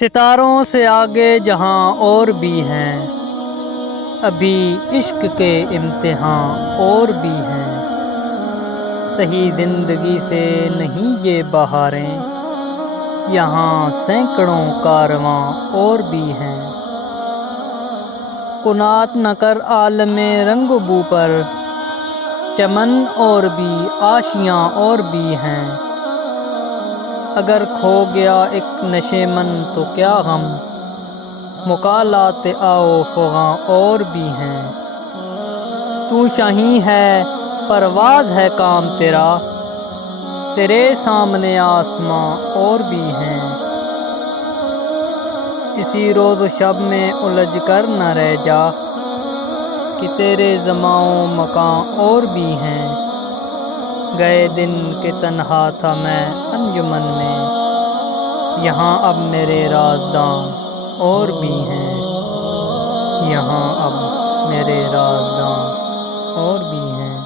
ستاروں سے آگے جہاں اور بھی ہیں، ابھی عشق کے امتحان اور بھی ہیں۔ صحیح زندگی سے نہیں یہ بہاریں، یہاں سینکڑوں کارواں اور بھی ہیں۔ قناعت نہ کر عالم رنگ و بو پر، چمن اور بھی آشیاں اور بھی ہیں۔ اگر کھو گیا ایک نشیمن تو کیا غم، مقالات آؤ فغاں اور بھی ہیں۔ تو شاہیں ہے پرواز ہے کام تیرا، تیرے سامنے آسماں اور بھی ہیں۔ اسی روز و شب میں الجھ کر نہ رہ جا، کہ تیرے زماں و مکاں اور بھی ہیں۔ گئے دن کہ تنہا تھا میں انجمن میں، یہاں اب میرے رازداں اور بھی ہیں۔ یہاں اب میرے رازداں اور بھی ہیں۔